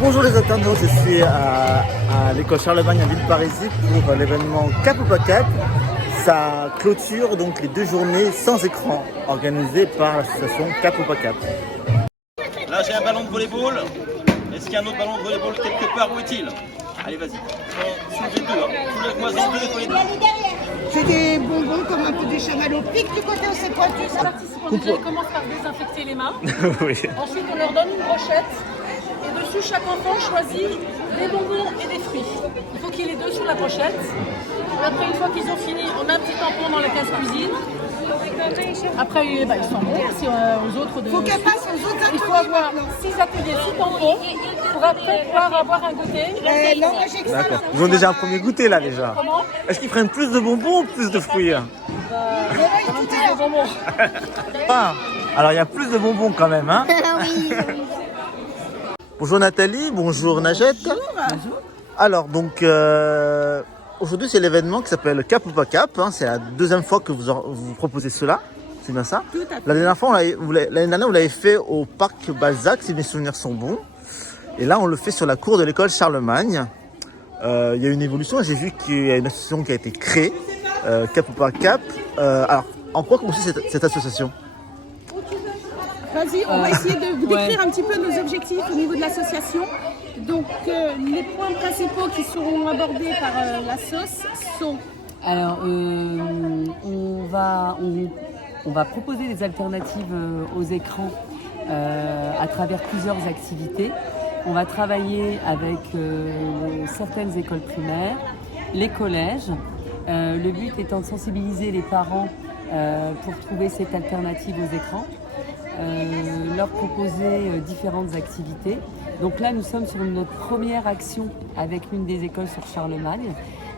Bonjour les internautes, je suis à l'école Charlemagne à Villeparisis pour l'événement Cap ou pas Cap. Ça clôture donc les 2 journées sans écran organisées par l'association Cap ou pas Cap. Là j'ai un ballon de volleyball. Est-ce qu'il y a un autre ballon de volleyball quelque part? Où est-il? Allez vas-y. Soulevez deux. Soulève-moi-en deux, il faut les deux. C'est des bonbons comme un peu des chamallows. Pique du côté où c'est pointu. Les participants déjà ils commencent par désinfecter les mains. Oui. Ensuite on leur donne une brochette. Et dessus chaque enfant choisit des bonbons et des fruits. Il faut qu'il y ait les deux sur la brochette. Et après une fois qu'ils ont fini, on met un petit tampon dans la case cuisine. Après ils sont bons, c'est aux autres de... Faut qu'elle passe aux autres ateliers. Il faut avoir 6 ateliers sous tampon pour après pouvoir avoir un goûter. Non, moi j'ai que ça. D'accord. Ils ont déjà un premier goûter là déjà. Comment? Est-ce qu'ils prennent plus de bonbons ou plus de fruits? Des bonbons. Ah, alors il y a plus de bonbons quand même, hein? Bonjour Nathalie, bonjour Najette. Bonjour. Alors donc aujourd'hui c'est l'événement qui s'appelle Cap ou pas Cap, hein. C'est la 2e fois que vous proposez cela, c'est bien ça? Tout à fait. La dernière fois, l'année dernière vous l'avez fait au parc Balzac si mes souvenirs sont bons. Et là on le fait sur la cour de l'école Charlemagne. Il y a une évolution, j'ai vu qu'il y a une association qui a été créée, Cap ou pas Cap. Alors en quoi consiste cette association? Vas-y, on va essayer de vous décrire un petit peu nos objectifs au niveau de l'association. Donc, les points principaux qui seront abordés par la sauce sont... Alors, on va proposer des alternatives aux écrans à travers plusieurs activités. On va travailler avec certaines écoles primaires, les collèges. Le but étant de sensibiliser les parents pour trouver cette alternative aux écrans. Leur proposer différentes activités. Donc là, nous sommes sur notre première action avec l'une des écoles sur Charlemagne.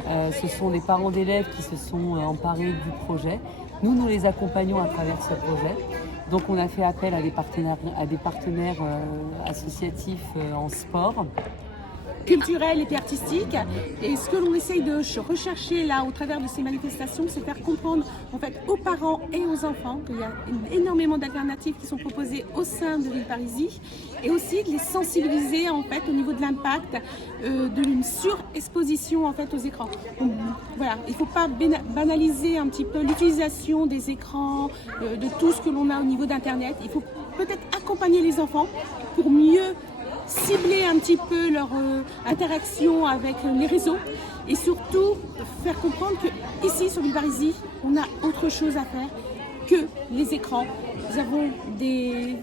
Ce sont des parents d'élèves qui se sont emparés du projet. Nous les accompagnons à travers ce projet. Donc on a fait appel à des partenaires associatifs en sport. Culturel et puis artistique. Et ce que l'on essaye de rechercher là au travers de ces manifestations, c'est faire comprendre en fait aux parents et aux enfants qu'il y a énormément d'alternatives qui sont proposées au sein de Villeparisis et aussi de les sensibiliser en fait au niveau de l'impact d'une surexposition en fait aux écrans. Donc, voilà, il ne faut pas banaliser un petit peu l'utilisation des écrans, de tout ce que l'on a au niveau d'Internet. Il faut peut-être accompagner les enfants pour mieux cibler un petit peu leur interaction avec les réseaux et surtout faire comprendre que ici sur Villeparisis, on a autre chose à faire que les écrans. Nous avons des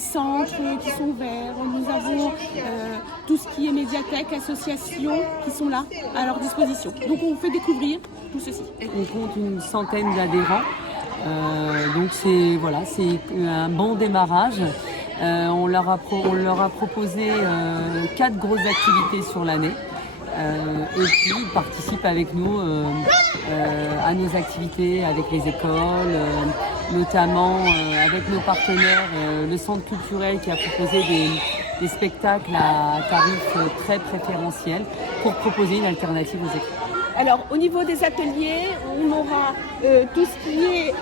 centres qui sont ouverts, nous avons tout ce qui est médiathèque, associations qui sont là à leur disposition. Donc on fait découvrir tout ceci. On compte une centaine d'adhérents, donc c'est un bon démarrage. On leur a proposé 4 grosses activités sur l'année et puis ils participent avec nous à nos activités avec les écoles, notamment avec nos partenaires, le centre culturel qui a proposé des spectacles à tarifs très préférentiels pour proposer une alternative aux écoles. Alors au niveau des ateliers, on aura tout ce qui est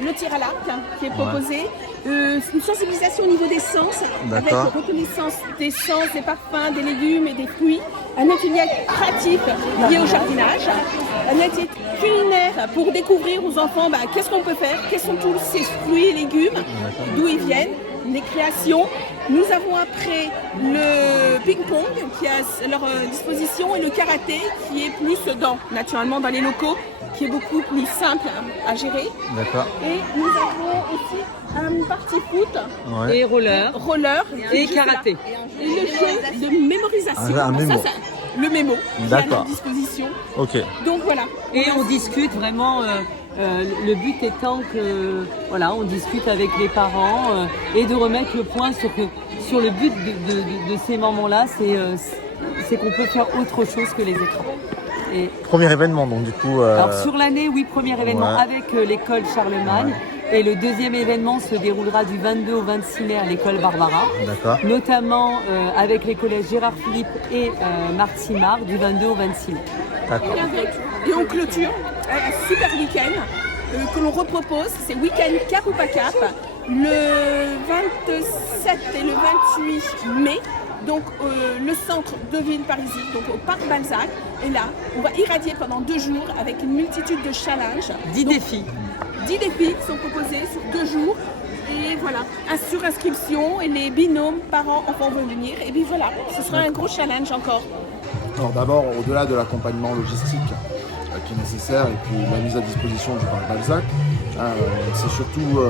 le tir à l'arc qui est proposé, une sensibilisation au niveau des sens, avec reconnaissance des sens, des parfums, des légumes et des fruits, un atelier créatif lié au jardinage, un atelier culinaire pour découvrir aux enfants qu'est-ce qu'on peut faire, quels sont tous ces fruits et légumes, d'où ils viennent, les créations. Nous avons après le ping-pong qui est à leur disposition et le karaté qui est plus naturellement dans les locaux, qui est beaucoup plus simple à gérer. D'accord. Et nous avons aussi une partie foot Et roller et karaté. Et le jeu de mémorisation. Un mémo. Ça, le mémo qui est à notre disposition. Ok. Donc voilà. Et on discute vraiment, le but étant que on discute avec les parents et de remettre le point sur le but de ces moments-là, c'est qu'on peut faire autre chose que les écrans. Et Premier événement donc du coup. alors sur l'année, oui, premier événement avec l'école Charlemagne. Et le deuxième événement se déroulera du 22 au 26 mai à l'école Barbara. D'accord. Notamment avec les collèges Gérard Philippe et Marthe Simard du 22 au 26 mai. D'accord. Et on clôture un super week-end que l'on repropose, c'est week-end Cap ou pas Cap, le 27 et le 28 mai donc le centre de ville parisien, donc au parc Balzac. Et là, on va irradier pendant 2 jours avec une multitude de challenges. 10 défis. 10 défis sont proposés sur 2 jours. Et voilà, sur inscription, et les binômes, parents, enfants vont venir. Et puis voilà, ce sera un gros challenge encore. Alors d'abord, au-delà de l'accompagnement logistique qui est nécessaire et puis la mise à disposition du parc Balzac, c'est surtout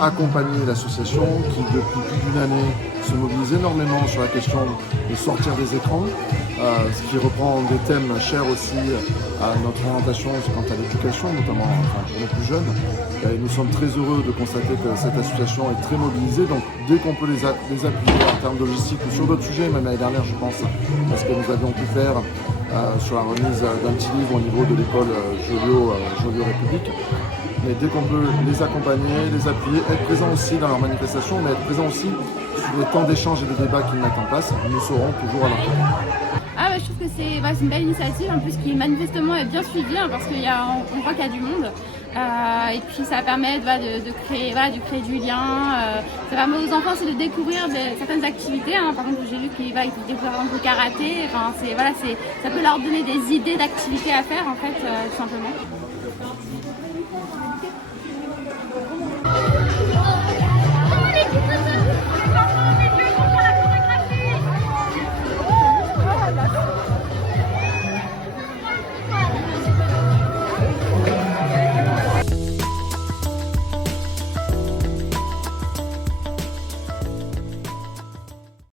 accompagner l'association qui depuis plus d'une année se mobilise énormément sur la question de sortir des écrans, ce qui reprend des thèmes chers aussi à notre orientation quant à l'éducation, notamment pour les plus jeunes. Et nous sommes très heureux de constater que cette association est très mobilisée, donc dès qu'on peut les appuyer en termes de logistique ou sur d'autres sujets, même l'année dernière je pense, parce que nous avions pu faire sur la remise d'un petit livre au niveau de l'école Joliot République. Mais dès qu'on peut les accompagner, les appuyer, être présent aussi dans leurs manifestations, mais être présent aussi sur les temps d'échange et de débat qu'ils mettent en place, nous serons toujours à leur côté. Ah bah, je trouve que c'est une belle initiative, en plus qui manifestement est bien suivie, hein, parce qu'on voit qu'il y a du monde. Et puis ça permet de créer du lien. Ça permet aux enfants aussi de découvrir certaines activités. Hein. Par exemple, j'ai vu qu'ils découvrent le karaté. Enfin, ça peut leur donner des idées d'activités à faire en fait, tout simplement.